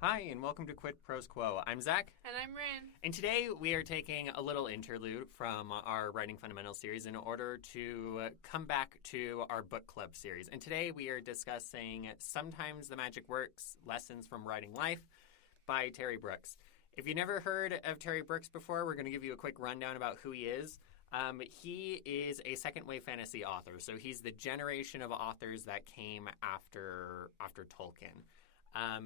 Hi, and welcome to Quid Pros Quo. I'm Zach. And I'm Rin. And today we are taking a little interlude from our Writing Fundamentals series in order to come back to our book club series. And today we are discussing Sometimes the Magic Works, Lessons from Writing Life by Terry Brooks. If you've never heard of Terry Brooks before, we're going to give you a quick rundown about who he is. He is a second wave fantasy author, so he's the generation of authors that came after Tolkien.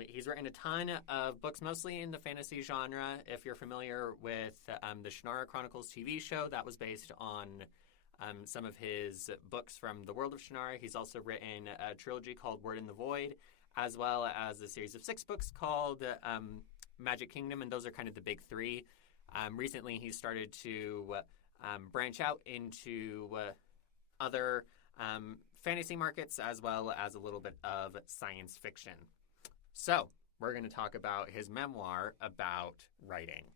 He's written a ton of books, mostly in the fantasy genre. If you're familiar with the Shannara Chronicles TV show, that was based on some of his books from the world of Shannara. He's also written a trilogy called Word in the Void, as well as a series of 6 books called Magic Kingdom, and those are kind of the big 3. Recently, he started to branch out into other fantasy markets, as well as a little bit of science fiction. So, we're going to talk about his memoir about writing.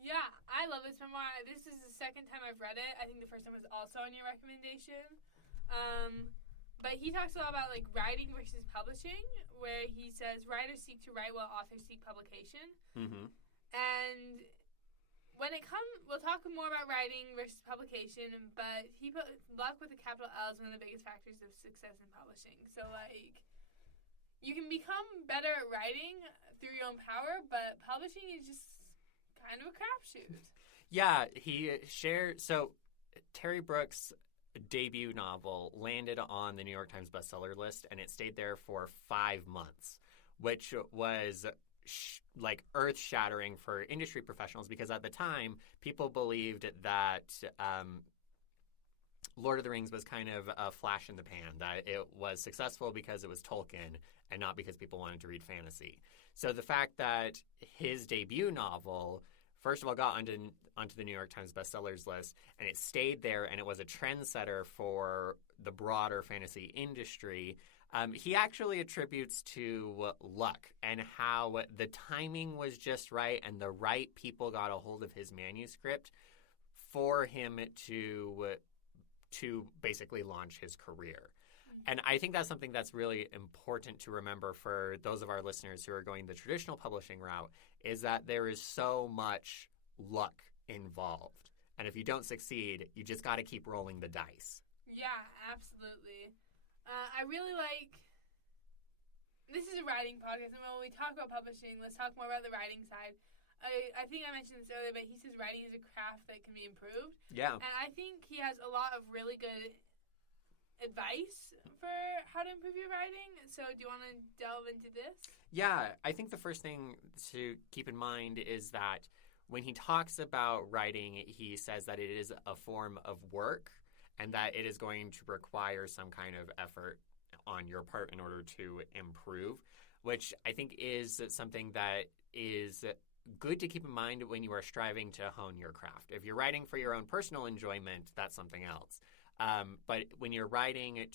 Yeah, I love this memoir. This is the second time I've read it. I think the first time was also on your recommendation. But he talks a lot about like writing versus publishing, where he says writers seek to write while authors seek publication. Mm-hmm. And when it comes, we'll talk more about writing versus publication, but he put luck with a capital L is one of the biggest factors of success in publishing. So like, you can become better at writing through your own power, but publishing is just kind of a crapshoot. Yeah, he shared. So, Terry Brooks' debut novel landed on the New York Times bestseller list, and it stayed there for 5 months, which was like earth-shattering for industry professionals because at the time, people believed that Lord of the Rings was kind of a flash in the pan, that it was successful because it was Tolkien and not because people wanted to read fantasy. So the fact that his debut novel, first of all, got onto the New York Times bestsellers list, and it stayed there, and it was a trendsetter for the broader fantasy industry, he actually attributes to luck and how the timing was just right and the right people got a hold of his manuscript for him to basically launch his career. And I think that's something that's really important to remember for those of our listeners who are going the traditional publishing route, is that there is so much luck involved. And if you don't succeed, you just got to keep rolling the dice. Yeah, absolutely. I really like... This is a writing podcast, and when we talk about publishing, let's talk more about the writing side. I think I mentioned this earlier, but he says writing is a craft that can be improved. Yeah. And I think he has a lot of really good advice for how to improve your writing. So do you want to delve into this? Yeah, I think the first thing to keep in mind is that when he talks about writing, he says that it is a form of work and that it is going to require some kind of effort on your part in order to improve, which I think is something that is good to keep in mind when you are striving to hone your craft. If you're writing for your own personal enjoyment, that's something else. But when you're writing and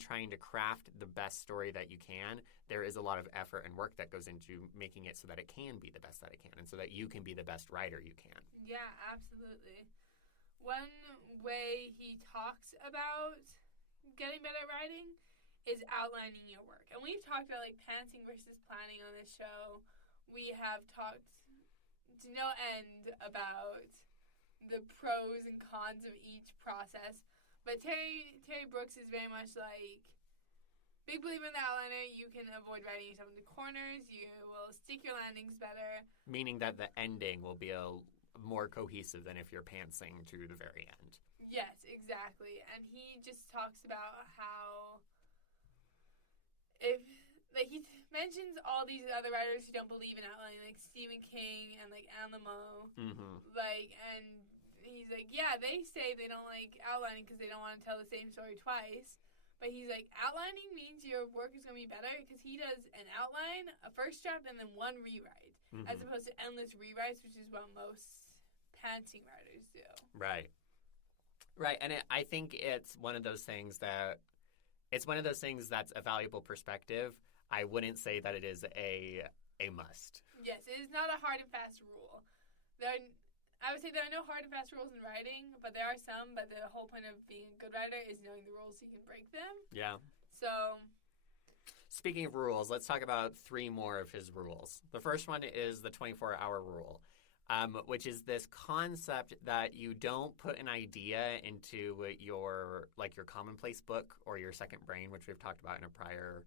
trying to craft the best story that you can, there is a lot of effort and work that goes into making it so that it can be the best that it can and so that you can be the best writer you can. Yeah, absolutely. One way he talks about getting better at writing is outlining your work. And we've talked about like pantsing versus planning on this show. We have talked to no end about the pros and cons of each process. But Terry Brooks is very much like, big believer in the outliner. You can avoid writing yourself into corners. You will stick your landings better. Meaning that the ending will be more cohesive than if you're pantsing to the very end. Yes, exactly. And he just talks about how he mentions all these other writers who don't believe in outlining, like Stephen King and like Anne Lamott. Mm-hmm. And he's like, yeah, they say they don't like outlining because they don't want to tell the same story twice. But he's like, outlining means your work is going to be better because he does an outline, a first draft, and then one rewrite, as opposed to endless rewrites, which is what most pantsing writers do. Right. And I think it's one of those things that's a valuable perspective. I wouldn't say that it is a must. Yes, it is not a hard and fast rule. I would say there are no hard and fast rules in writing, but there are some. But the whole point of being a good writer is knowing the rules so you can break them. Yeah. So Speaking of rules, let's talk about 3 more of his rules. The first one is the 24-hour rule, which is this concept that you don't put an idea into your commonplace book or your second brain, which we've talked about in a prior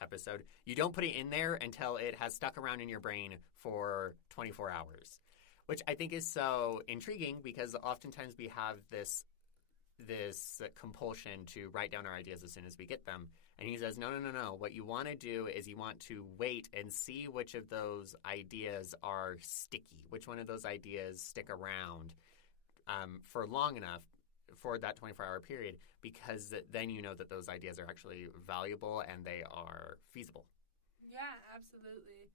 episode. You don't put it in there until it has stuck around in your brain for 24 hours, which I think is so intriguing because oftentimes we have this compulsion to write down our ideas as soon as we get them. And he says, no. What you want to do is you want to wait and see which of those ideas are sticky, which one of those ideas stick around for long enough for that 24-hour period, because then you know that those ideas are actually valuable and they are feasible. Yeah, absolutely.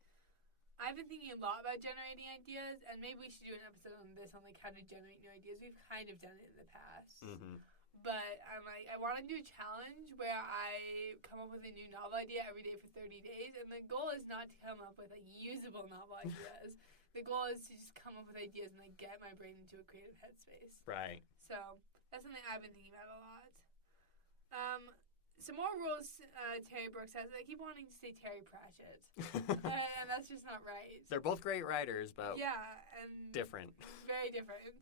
I've been thinking a lot about generating ideas, and maybe we should do an episode on this, on like how to generate new ideas. We've kind of done it in the past. Mm-hmm. But I'm like, I want to do a challenge where I come up with a new novel idea every day for 30 days. And the goal is not to come up with like usable novel ideas. The goal is to just come up with ideas and like get my brain into a creative headspace. Right. So that's something I've been thinking about a lot. Some more rules Terry Brooks has. I keep wanting to say Terry Pratchett. And that's just not right. They're both great writers, but and different. Very different.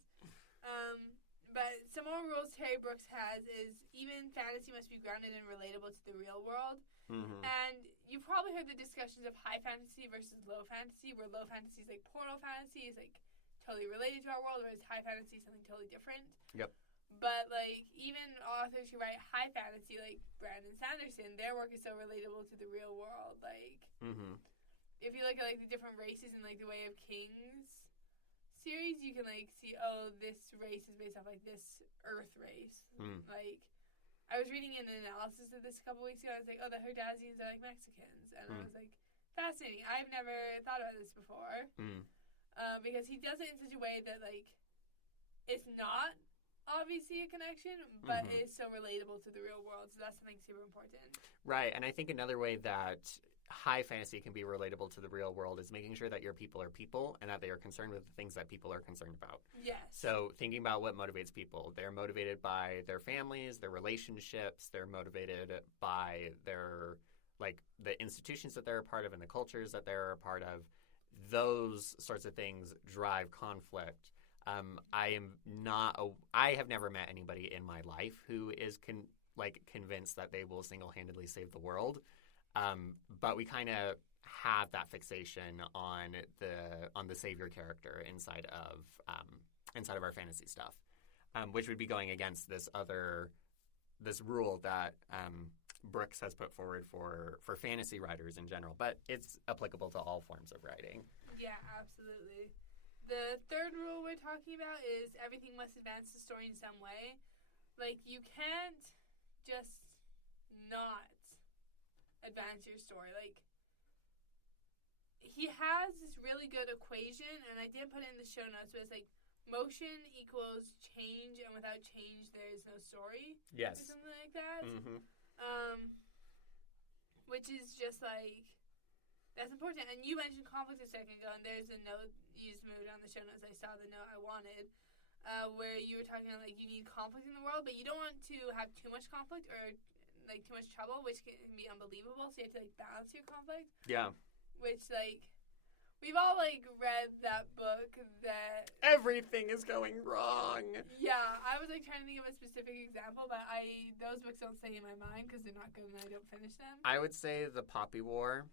But some more rules Terry Brooks has is even fantasy must be grounded and relatable to the real world. Mm-hmm. And you've probably heard the discussions of high fantasy versus low fantasy, where low fantasy is like portal fantasy, is like totally related to our world, whereas high fantasy is something totally different. Yep. But like even authors who write high fantasy, like Brandon Sanderson, their work is so relatable to the real world. Like if you look at like the different races in like the Way of Kings series, you can like see, oh, this race is based off like this Earth race. Like I was reading an analysis of this a couple weeks ago. I was like, oh, the Herdazians are like Mexicans, and I was like, fascinating. I've never thought about this before. Because he does it in such a way that like it's not obviously a connection, but it's so relatable to the real world. So that's something super important. Right, and I think another way that high fantasy can be relatable to the real world is making sure that your people are people and that they are concerned with the things that people are concerned about. Yes. So thinking about what motivates people. They're motivated by their families, their relationships. They're motivated by their, like, the institutions that they're a part of and the cultures that they're a part of. Those sorts of things drive conflict. I have never met anybody in my life who is convinced that they will single-handedly save the world. But we kind of have that fixation on the savior character inside of our fantasy stuff, which would be going against this rule that Brooks has put forward for fantasy writers in general. But it's applicable to all forms of writing. Yeah, absolutely. The third rule we're talking about is everything must advance the story in some way. Like, you can't just not advance your story. Like, he has this really good equation, and I didn't put it in the show notes, but it's like motion equals change, and without change there is no story. Yes. Or something like that. Which is just like, that's important. And you mentioned conflict a second ago, and there's a note you just moved on the show notes. I saw the note I wanted, where you were talking about like you need conflict in the world, but you don't want to have too much conflict or like too much trouble, which can be unbelievable. So you have to like balance your conflict. Yeah. Which like we've all like read that book that everything is going wrong. Yeah, I was like trying to think of a specific example, but those books don't stay in my mind because they're not good and I don't finish them. I would say The Poppy War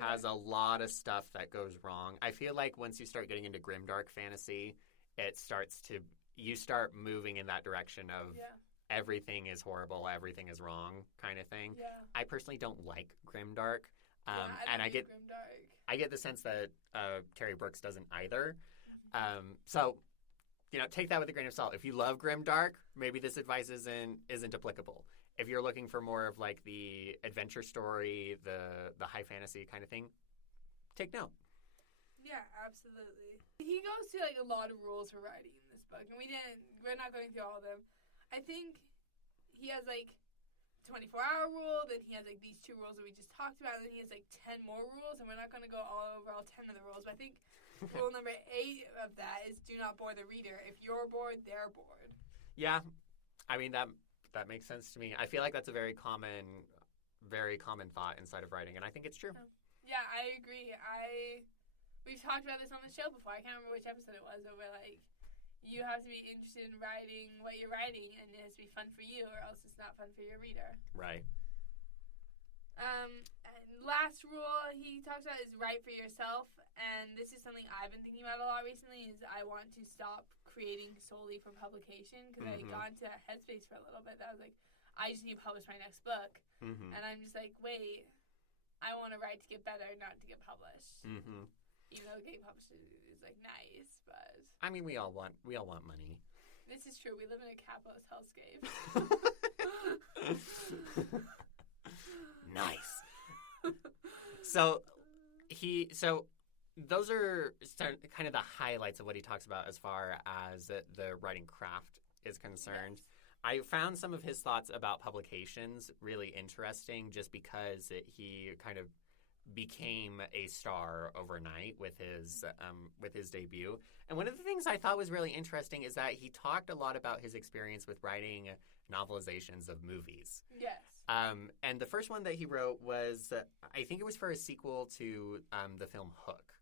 has a lot of stuff that goes wrong. I feel like once you start getting into grimdark fantasy, you start moving in that direction of everything is horrible, everything is wrong kind of thing. Yeah. I personally don't like grimdark. I get grimdark. I get the sense that Terry Brooks doesn't either. So, take that with a grain of salt. If you love grimdark, maybe this advice isn't applicable. If you're looking for more of like the adventure story, the high fantasy kind of thing, take note. Yeah, absolutely. He goes through like a lot of rules for writing in this book, and we're not going through all of them. I think he has like 24-hour rule, then he has like these 2 rules that we just talked about, and then he has like 10 more rules, and we're not going to go all over all 10 of the rules, but I think rule number 8 of that is do not bore the reader. If you're bored, they're bored. Yeah, I mean that makes sense to me. I feel like that's a very common very common thought inside of writing, and I think it's true. Yeah, I agree. We've talked about this on the show before. I can't remember which episode it was, over like, you have to be interested in writing what you're writing, and it has to be fun for you, or else it's not fun for your reader. Right. And last rule he talks about is write for yourself, and this is something I've been thinking about a lot recently, is I want to stop creating solely for publication, because I got into that headspace for a little bit that I was like, I just need to publish my next book. And I'm just like, wait, I want to write to get better, not to get published. Even though getting published is like nice, but I mean, we all want money. This is true. We live in a capitalist hellscape. Nice. So those are kind of the highlights of what he talks about as far as the writing craft is concerned. Yes. I found some of his thoughts about publications really interesting, just because he kind of became a star overnight with his debut. And one of the things I thought was really interesting is that he talked a lot about his experience with writing novelizations of movies. Yes. And the first one that he wrote was, I think it was for a sequel to the film Hook.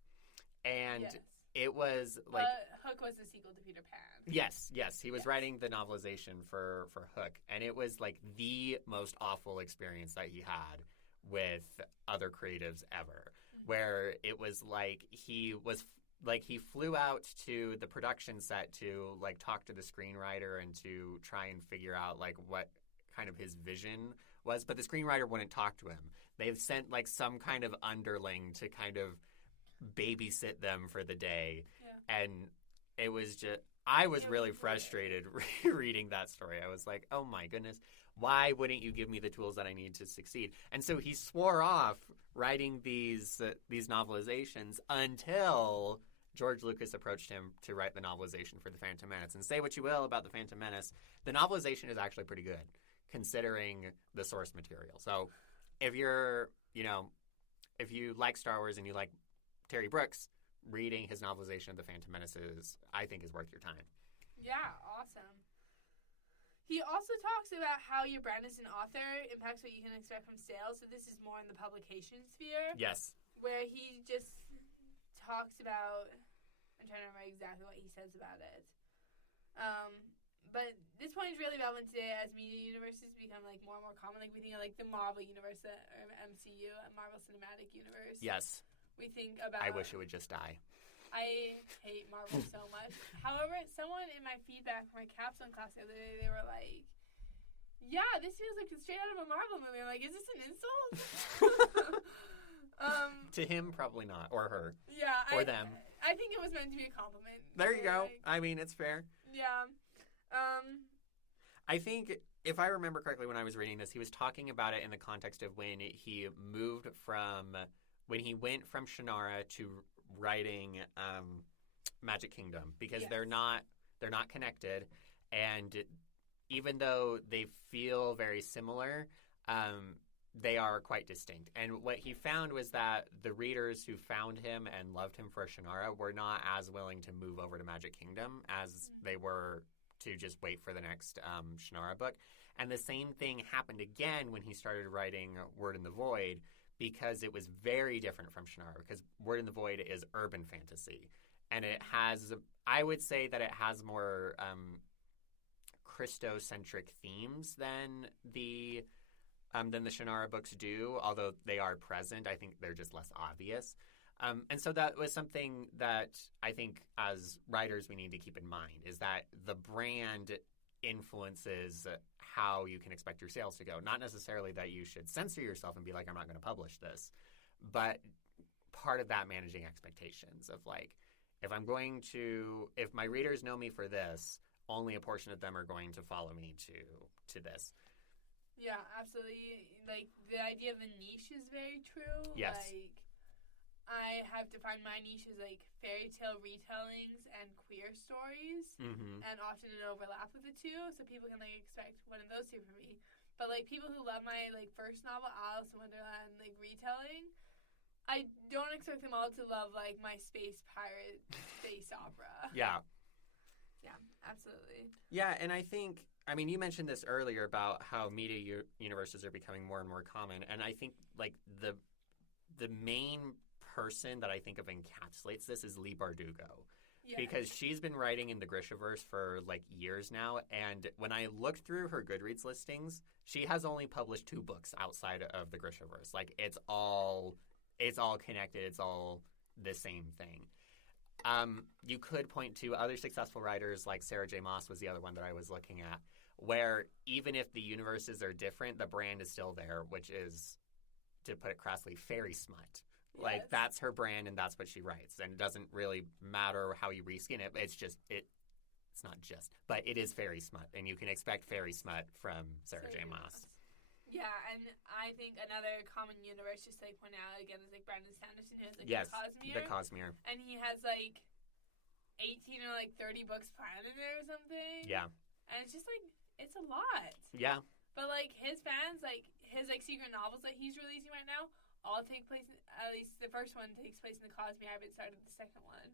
And it was like... Hook was the sequel to Peter Pan. Yes. He was writing the novelization for Hook. And it was like the most awful experience that he had with other creatives ever, where it was like he flew out to the production set to like talk to the screenwriter and to try and figure out like what kind of his vision was, but the screenwriter wouldn't talk to him. They've sent like some kind of underling to kind of babysit them for the day. And it was just, I was really frustrated reading that story. I was like, oh my goodness, why wouldn't you give me the tools that I need to succeed? And so he swore off writing these novelizations until George Lucas approached him to write the novelization for The Phantom Menace. And say what you will about The Phantom Menace, the novelization is actually pretty good, considering the source material. So if you like Star Wars and you like Terry Brooks, reading his novelization of The Phantom Menace I think is worth your time. Yeah, awesome. He also talks about how your brand as an author impacts what you can expect from sales. So this is more in the publication sphere. Yes. Where he just talks about, I'm trying to remember exactly what he says about it. But this point is really relevant today as media universes become like more and more common. Like we think of like the Marvel universe, or MCU, Marvel Cinematic Universe. Yes. We think about... I wish it would just die. I hate Marvel so much. However, someone in my feedback for my capstone class the other day, they were like, yeah, this feels like it's straight out of a Marvel movie. I'm like, is this an insult? To him, probably not. Or her. Yeah. Or them. I think it was meant to be a compliment. There you go. Like, I mean, it's fair. Yeah. I think, if I remember correctly when I was reading this, he was talking about it in the context of when he went from Shannara to writing Magic Kingdom, because they're not connected, and even though they feel very similar, they are quite distinct. And what he found was that the readers who found him and loved him for Shannara were not as willing to move over to Magic Kingdom as they were to just wait for the next Shannara book. And the same thing happened again when he started writing Word in the Void, because it was very different from Shannara, because Word in the Void is urban fantasy. And it has, I would say that it has more Christocentric themes than the Shannara books do, although they are present. I think they're just less obvious. And so that was something that I think as writers we need to keep in mind, is that the brand influences how you can expect your sales to go. Not necessarily that you should censor yourself and be like, I'm not going to publish this, but part of that managing expectations of like, if my readers know me for this, only a portion of them are going to follow me to this. Yeah, absolutely. Like, the idea of a niche is very true. Yes. Like, I have defined my niche as, like, fairy tale retellings and queer stories. Mm-hmm. And often it overlap with the two, so people can, like, expect one of those two from me. But, like, people who love my, like, first novel, Alice in Wonderland, like, retelling, I don't expect them all to love, like, my space pirate space opera. Yeah. Yeah, absolutely. Yeah, and I think I mean, you mentioned this earlier about how media universes are becoming more and more common, and I think like the main person that I think of encapsulates this is Leigh Bardugo. Yes. Because she's been writing in the Grishaverse for like years now, and when I looked through her Goodreads listings, she has only published 2 books outside of the Grishaverse. Like it's all connected. It's all the same thing. You could point to other successful writers like Sarah J. Maas was the other one that I was looking at, where even if the universes are different, the brand is still there, which is, to put it crassly, fairy smut. Like, Yes. that's her brand, and that's what she writes. And it doesn't really matter how you reskin it. It's just, it's not just, but it is fairy smut. And you can expect fairy smut from Sarah J. Maas. Yeah, and I think another common universe, just to like point out again, is like Brandon Sanderson, who has like Yes, the the Cosmere. and he has like 18 or like 30 books planned in there or something. Yeah. And it's just like, it's a lot. Yeah. But like his fans, like his like secret novels that he's releasing right now, all take place. At least the first one takes place in the Cosmere. I haven't started the second one.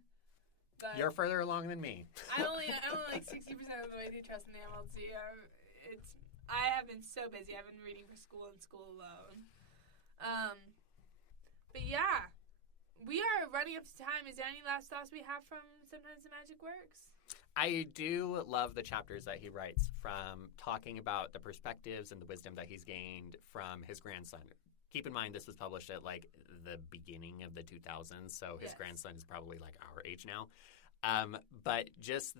But You're further along than me. I'm only like 60% of the way through Trust and MLC. I have been so busy. I've been reading for school and school alone. But yeah, we are running up to time. Is there any last thoughts we have from Sometimes the Magic Works? I do love the chapters that he writes, from talking about the perspectives and the wisdom that he's gained from his grandson. Keep in mind, this was published at like the beginning of the 2000s, so his grandson is probably like our age now. But just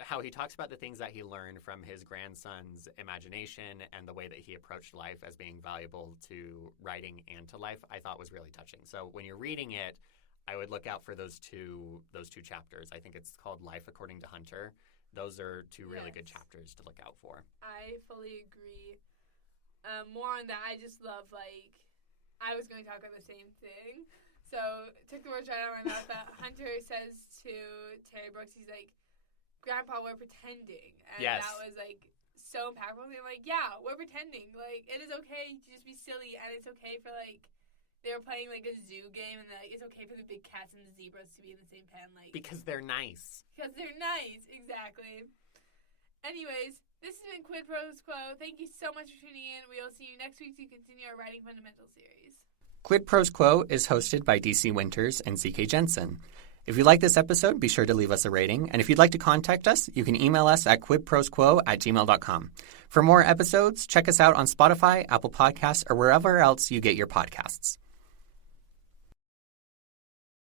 how he talks about the things that he learned from his grandson's imagination and the way that he approached life as being valuable to writing and to life, I thought was really touching. So when you're reading it, I would look out for those two chapters. I think it's called Life According to Hunter. Those are 2 really good chapters to look out for. I fully agree. More on that, I just love, like, I was going to talk about the same thing. So, took the words right out of my mouth. That Hunter says to Terry Brooks, he's like, Grandpa, we're pretending. And that was, like, so impactful. And like, yeah, we're pretending. Like, it is okay to just be silly, and it's okay for, like, they were playing, like, a zoo game, and, like, it's okay for the big cats and the zebras to be in the same pen. Like, because they're nice. Because they're nice, exactly. Anyways, this has been Quid Pros Quo. Thank you so much for tuning in. We will see you next week to continue our Writing Fundamentals series. Quid Pros Quo is hosted by DC Winters and CK Jensen. If you like this episode, be sure to leave us a rating. And if you'd like to contact us, you can email us at quidprosquo@gmail.com. For more episodes, check us out on Spotify, Apple Podcasts, or wherever else you get your podcasts.